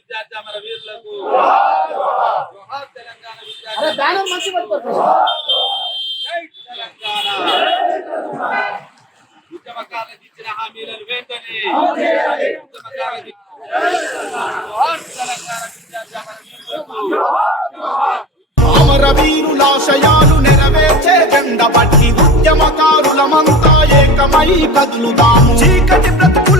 విద్యార్థి అమర వీరులకు తెలంగాణ విద్యార్థి ఉద్యమకారులకు ఇచ్చిన హామీలను వెంటనే ఉద్యమకారులకు తెలంగాణ విద్యార్థి అమరవీరులాశయాలు నెరవేర్చే జెండ పట్టి ఉద్యమకారులమంతా ఏకమై కదులుదాము. చీకటి బ్రతుకులు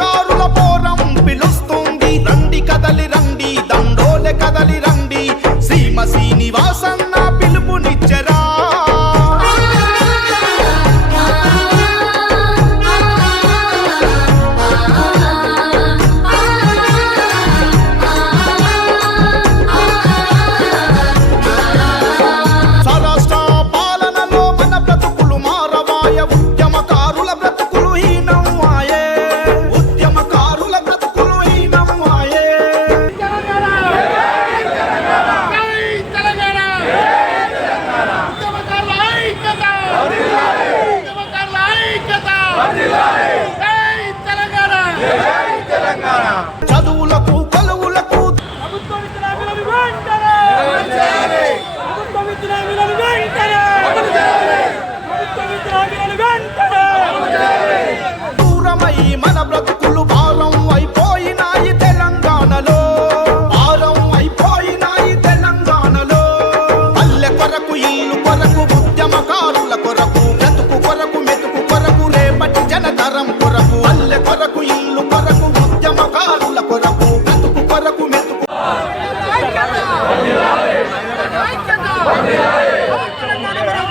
ఇల్లు కొరకు ఉద్యమకారుల కొరకు బ్రతుకు కొరకు మెతుకు కొరకు రేపటి జనతరం కొరకు. అల్లె కొరకు ఇల్లు కొరకు ఉద్యమకారుల కొరకు బ్రతుకు కొరకు మెతుకు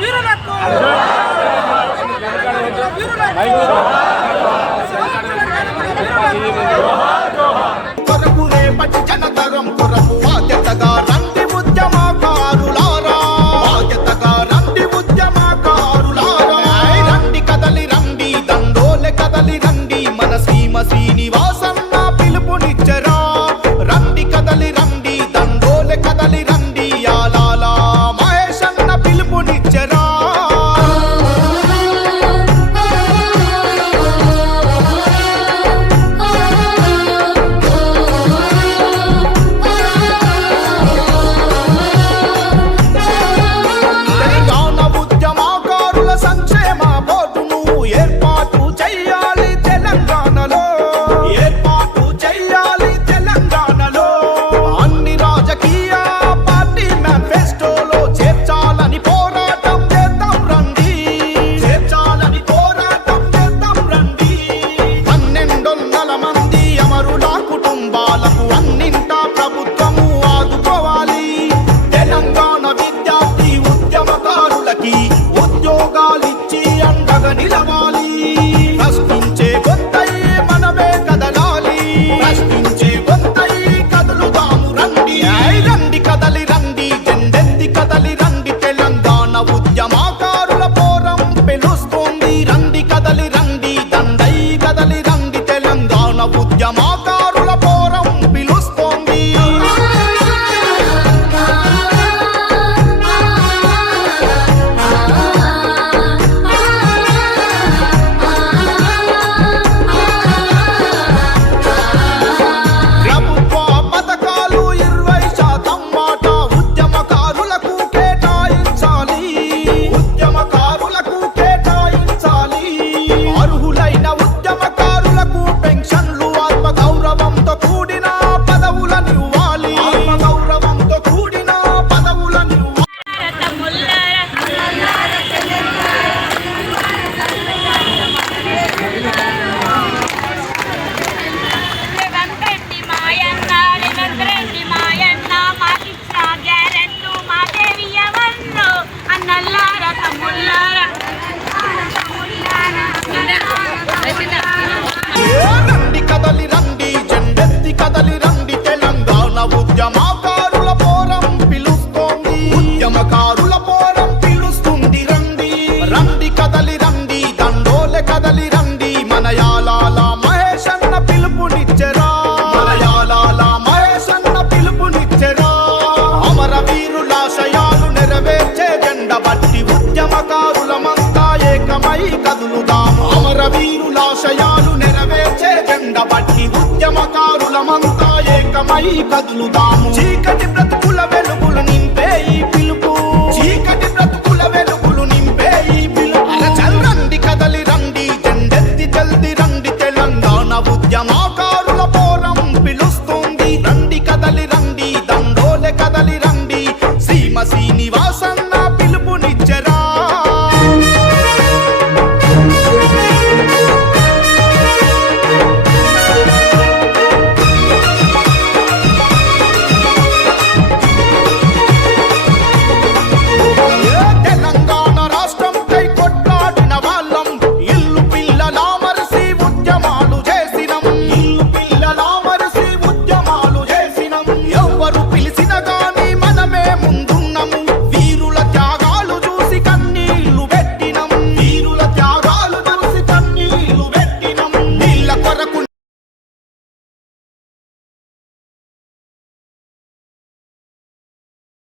వీరులకు ఆశయాలు నెరవేర్చే జెండ బట్టి ఉద్యమకారులమంతా ఏకమై కదులుదాము. చీకటి బ్రతుకుల వెలుగులు నింపే ఈ